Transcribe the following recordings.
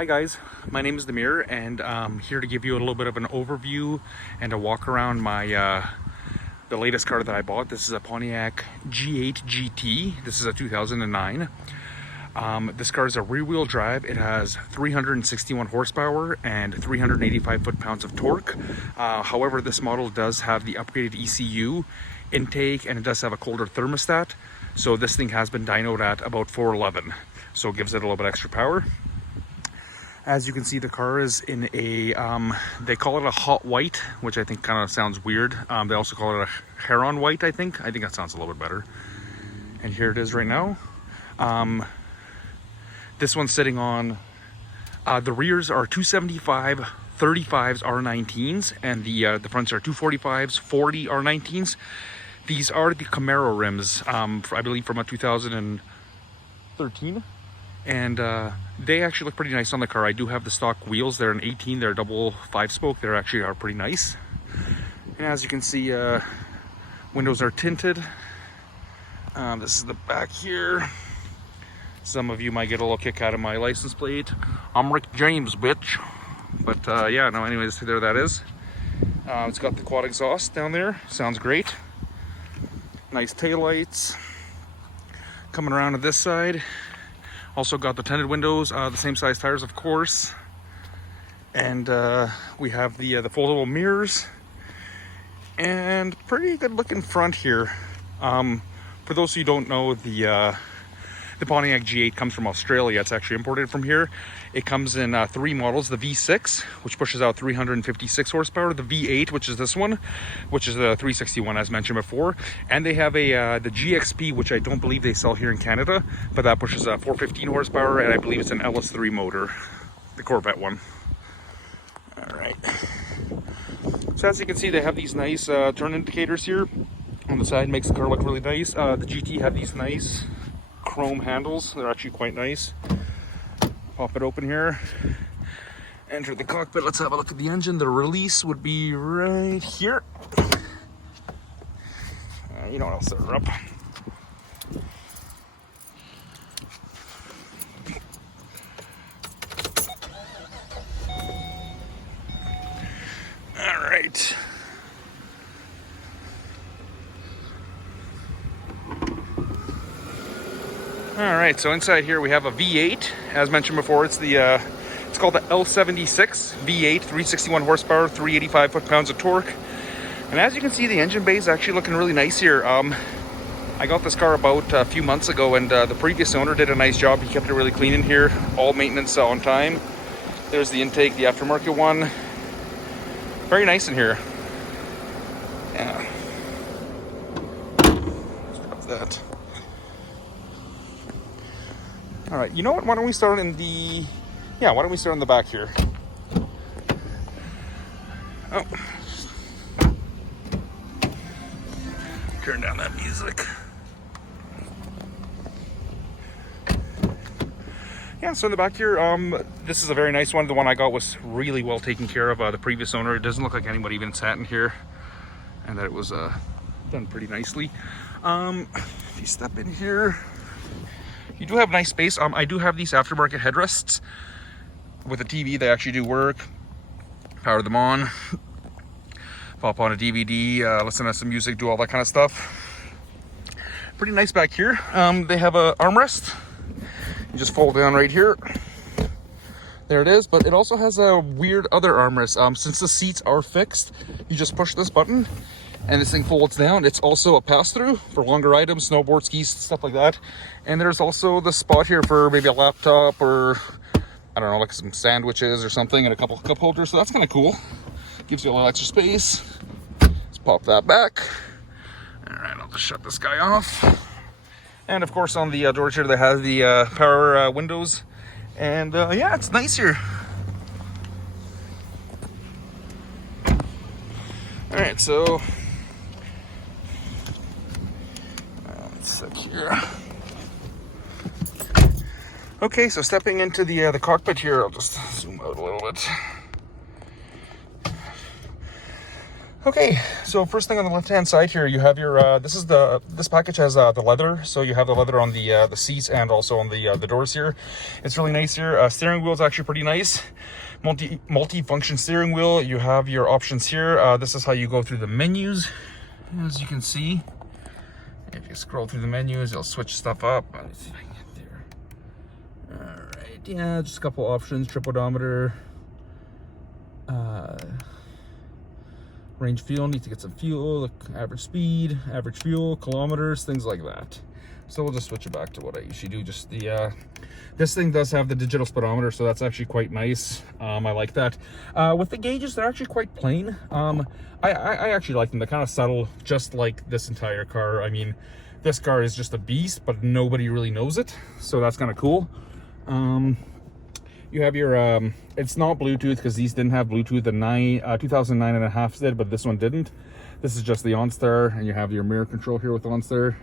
Hi guys, my name is Demir and I'm here to give you a little bit of an overview and a walk around my the latest car that I bought. This is a Pontiac G8 GT. This is a 2009. This car is a rear-wheel drive. It has 361 horsepower and 385 foot-pounds of torque. However, this model does have the upgraded ECU intake and it does have a colder thermostat. So this thing has been dynoed at about 411. So it gives it a little bit extra power. As you can see, the car is in a, they call it a hot white, which I think kind of sounds weird. They also call it a heron white, I think. I think that sounds a little bit better. And here it is right now. This one's sitting on, the rears are 275 35s R19s, and the fronts are 245s 40 R19s. These are the Camaro rims, I believe from a 2013. And they actually look pretty nice on the car. I do have the stock wheels. They're an 18. They're double 5-spoke. They actually are pretty nice. And as you can see, windows are tinted. This is the back here. Some of you might get a little kick out of my license plate. I'm Rick James, bitch. But yeah, no, anyways, there that is. It's got the quad exhaust down there. Sounds great. Nice taillights. Coming around to this side. Also got the tinted windows, the same size tires, of course. And we have the foldable mirrors. And pretty good looking front here. For those who don't know, the Pontiac G8 comes from Australia. It's actually imported from here. It comes in 3 models: the V6, which pushes out 356 horsepower, the V8, which is this one, which is the 361 as mentioned before, and they have a the GXP, which I don't believe they sell here in Canada, but that pushes 415 horsepower, and I believe it's an LS3 motor, the Corvette one. All right. So as you can see, they have these nice turn indicators here on the side. Makes the car look really nice. The GT have these nice chrome handles. They're actually quite nice. Pop it open here. Enter the cockpit. Let's have a look at the engine. The release would be right here. You know what else they're up. All right. All right, so inside here we have a V8. As mentioned before, it's it's called the L76 V8, 361 horsepower, 385 foot-pounds of torque. And as you can see, the engine bay is actually looking really nice here. I got this car about a few months ago, and the previous owner did a nice job. He kept it really clean in here, all maintenance on time. There's the intake, the aftermarket one. Very nice in here. Yeah. Stop that. All right, you know what? Why don't we start in the, why don't we start in the back here? Oh. Turn down that music. Yeah, so in the back here, this is a very nice one. The one I got was really well taken care of. The previous owner, it doesn't look like anybody even sat in here, and that it was done pretty nicely. If you step in here, you do have nice space. I do have these aftermarket headrests with a TV. They actually do work. Power them on. Pop on a DVD, listen to some music, do all that kind of stuff. Pretty nice back here. They have a armrest. You just fold down right here. There it is. But it also has a weird other armrest. Since the seats are fixed, you just push this button and this thing folds down. It's also a pass-through for longer items, snowboard, skis, stuff like that. And there's also the spot here for maybe a laptop or, I don't know, like some sandwiches or something, and a couple of cup holders. So that's kind of cool. Gives you a little extra space. Let's pop that back. All right, I'll just shut this guy off. And of course, on the door here, they have the power windows. And yeah, it's nice here. All right, so let's sit here. Okay, so stepping into the cockpit here, I'll just zoom out a little bit. Okay, so first thing on the left-hand side here, you have your, this package has the leather, so you have the leather on the seats and also on the doors here. It's really nice here. Steering wheel is actually pretty nice. Multi-function steering wheel. You have your options here. This is how you go through the menus. As you can see, if you scroll through the menus, it'll switch stuff up. Let's see if I can get there. All right, yeah, just a couple options. Trip odometer. Range fuel, need to get some fuel, like average speed, average fuel, kilometers, things like that. So we'll just switch it back to what I usually do. Just the, this thing does have the digital speedometer, so that's actually quite nice. I like that. With the gauges, they're actually quite plain. I actually like them. They're kind of subtle, just like this entire car. I mean, this car is just a beast, but nobody really knows it. So that's kind of cool. You have your, it's not Bluetooth because these didn't have Bluetooth. The 2009.5 did, but this one didn't. This is just the OnStar, and you have your mirror control here with OnStar.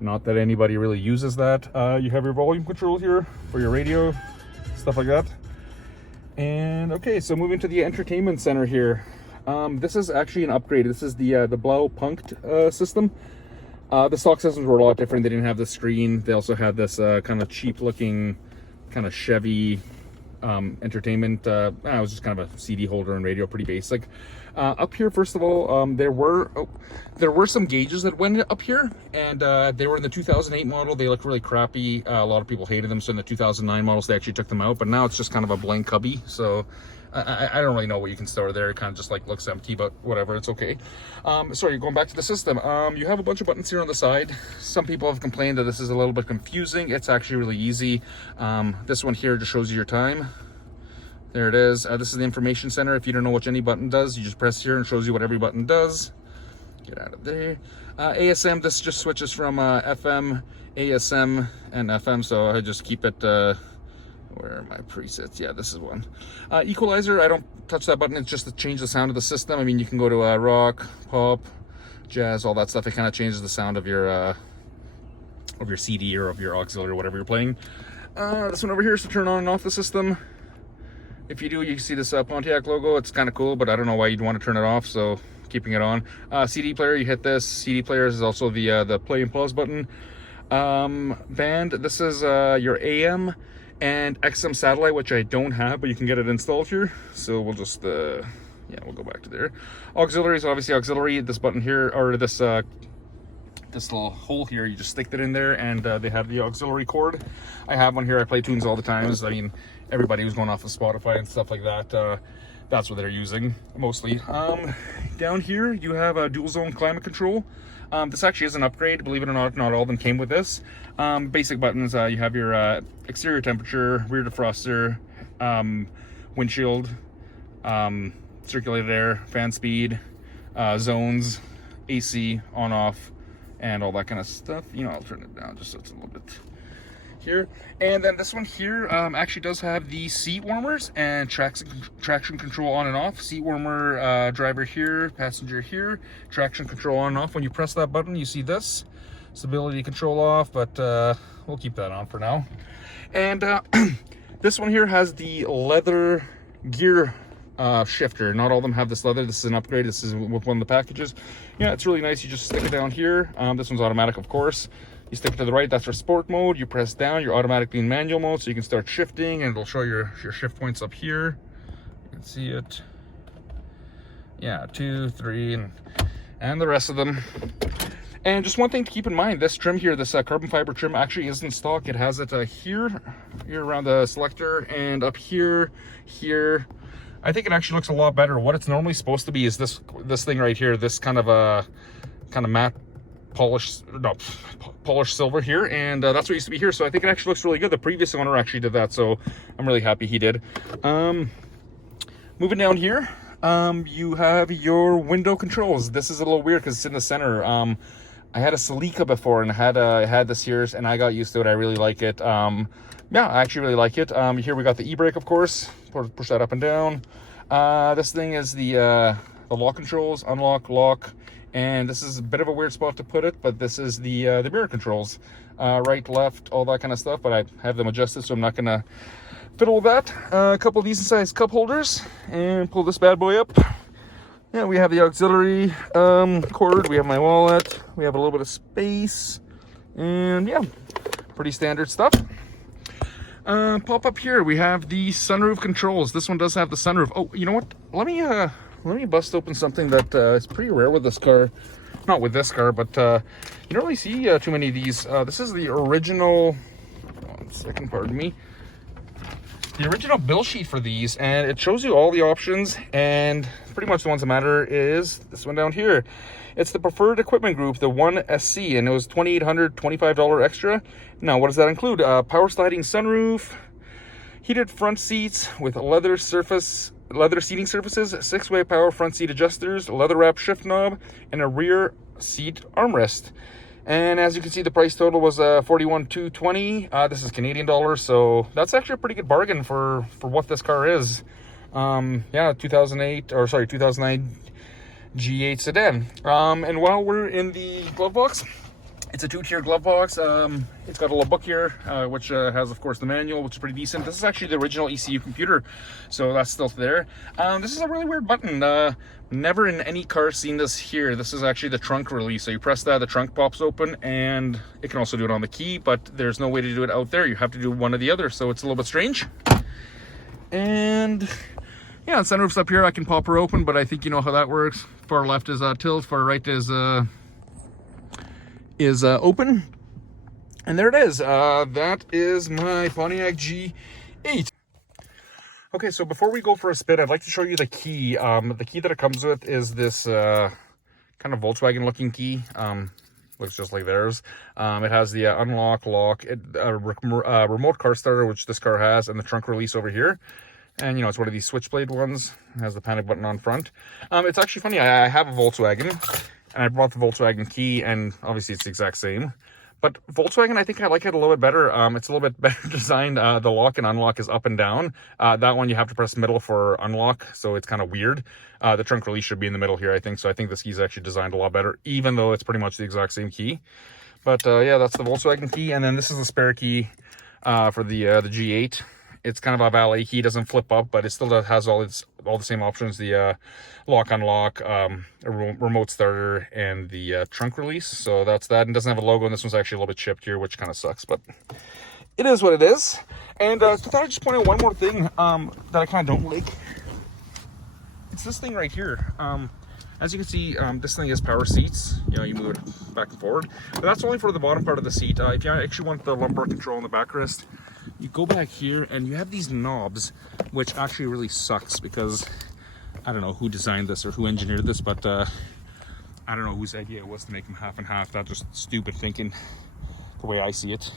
Not that anybody really uses that. You have your volume control here for your radio, stuff like that. And okay, so moving to the entertainment center here. This is actually an upgrade. This is the Blau Punkt system. The stock systems were a lot different. They didn't have the screen. They also had this kind of cheap looking kind of Chevy entertainment. It was just kind of a CD holder and radio, pretty basic. Up here, first of all, there were some gauges that went up here, and they were in the 2008 model. They looked really crappy. A lot of people hated them, so in the 2009 models they actually took them out, but now it's just kind of a blank cubby, so I don't really know what you can store there. It kind of just like looks empty, but whatever, it's okay. Sorry, going back to the system, you have a bunch of buttons here on the side. Some people have complained that this is a little bit confusing. It's actually really easy. This one here just shows you your time. There it is. This is the information center. If you don't know what any button does, you just press here and shows you what every button does. Get out of there. ASM, this just switches from FM, ASM, and FM, so I just keep it, where are my presets? Yeah, this is one. Equalizer, I don't touch that button. It's just to change the sound of the system. I mean, you can go to rock, pop, jazz, all that stuff. It kind of changes the sound of your CD or of your auxiliary or whatever you're playing. This one over here is to turn on and off the system. If you do, you can see this Pontiac logo. It's kind of cool, but I don't know why you'd want to turn it off, so keeping it on. CD player, you hit this. CD player is also the play and pause button. Band, this is your AM and XM satellite, which I don't have, but you can get it installed here. So we'll just, yeah, we'll go back to there. Auxiliary is obviously auxiliary. This button here, or this little hole here, you just stick that in there, and they have the auxiliary cord. I have one here. I play tunes all the time. I mean, everybody who's going off of Spotify and stuff like that, that's what they're using mostly. Down here you have a dual zone climate control. This actually is an upgrade, believe it or not. Not all of them came with this. Basic buttons, you have your exterior temperature, rear defroster, windshield, circulated air, fan speed, zones, AC, on off, and all that kind of stuff. You know, I'll turn it down just so it's a little bit here. And then this one here actually does have the seat warmers and traction control on and off. Seat warmer, driver here, passenger here, traction control on and off. When you press that button, you see this stability control off, but we'll keep that on for now. And this one here has the leather gear shifter. Not all of them have this leather. This is an upgrade. This is with one of the packages. Yeah, it's really nice. You just stick it down here. This one's automatic, of course. You stick it to the right, that's for sport mode. You press down, you're automatically in manual mode, so you can start shifting, and it'll show your shift points up here. You can see it. Yeah, 2, 3, and the rest of them. And just one thing to keep in mind, this trim here, this carbon fiber trim actually isn't stock. It has it here around the selector, and up here. I think it actually looks a lot better. What it's normally supposed to be is this thing right here, this kind of matte polished silver here, and that's what used to be here. So I think it actually looks really good. The previous owner actually did that, so I'm really happy he did. Moving down here, you have your window controls. This is a little weird because it's in the center. I had a Celica before, and I had this here, and I got used to it. I really like it. Yeah, I actually really like it. Here we got the e-brake, of course. Push that up and down. This thing is the lock controls, unlock, lock, and this is a bit of a weird spot to put it, but this is the mirror controls, right, left, all that kind of stuff. But I have them adjusted, so I'm not gonna fiddle with that. A couple of decent sized cup holders, and pull this bad boy up. Yeah, we have the auxiliary cord, we have my wallet, we have a little bit of space, and yeah, pretty standard stuff. Pop up here, we have the sunroof controls. This one does have the sunroof. Oh, you know what? Let me bust open something that is pretty rare with this car. Not with this car, but you don't really see too many of these. This is the original. One second, pardon me. The original bill sheet for these, and it shows you all the options, and pretty much the ones that matter is this one down here. It's the preferred equipment group, the 1SC, and it was $2,825 extra. Now, what does that include? Power sliding sunroof, heated front seats with leather seating surfaces, 6-way power front seat adjusters, leather wrap shift knob, and a rear seat armrest. And as you can see, the price total was $41,220. This is Canadian dollars, so that's actually a pretty good bargain for what this car is. Yeah, 2009 G8 sedan. And while we're in the glove box, it's a 2-tier glove box. It's got a little book here, which has, of course, the manual, which is pretty decent. This is actually the original ECU computer, so that's still there. This is a really weird button. Never in any car seen this here. This is actually the trunk release. So you press that, the trunk pops open, and it can also do it on the key, but there's no way to do it out there. You have to do one or the other, so it's a little bit strange. And yeah, the sunroof's up here. I can pop her open, but I think you know how that works. Far left is tilt, far right is open. And there it is. That is my Pontiac G8. Okay, so before we go for a spin, I'd like to show you the key. The key that it comes with is this kind of Volkswagen looking key. Looks just like theirs. It has the unlock, lock, remote car starter, which this car has, and the trunk release over here. And, you know, it's one of these switchblade ones. It has the panic button on front. It's actually funny. I have a Volkswagen, and I brought the Volkswagen key, and obviously it's the exact same. But Volkswagen, I think I like it a little bit better. It's a little bit better designed. The lock and unlock is up and down. That one you have to press middle for unlock, so it's kind of weird. The trunk release should be in the middle here, I think. So I think this key is actually designed a lot better, even though it's pretty much the exact same key. But yeah, that's the Volkswagen key. And then this is the spare key for the G8. It's kind of a valet key, doesn't flip up, but it still has all the same options: the lock, unlock, a remote starter, and the trunk release. So that's that. And doesn't have a logo, and this one's actually a little bit chipped here, which kind of sucks, but it is what it is. And I thought I'd just point out one more thing that I kind of don't like. It's this thing right here. As you can see, this thing has power seats. You know, you move it back and forward, but that's only for the bottom part of the seat. If you actually want the lumbar control on the backrest, you go back here and you have these knobs, which actually really sucks because I don't know who designed this or who engineered this, but I don't know whose idea it was to make them half and half. That's just stupid thinking, the way I see it.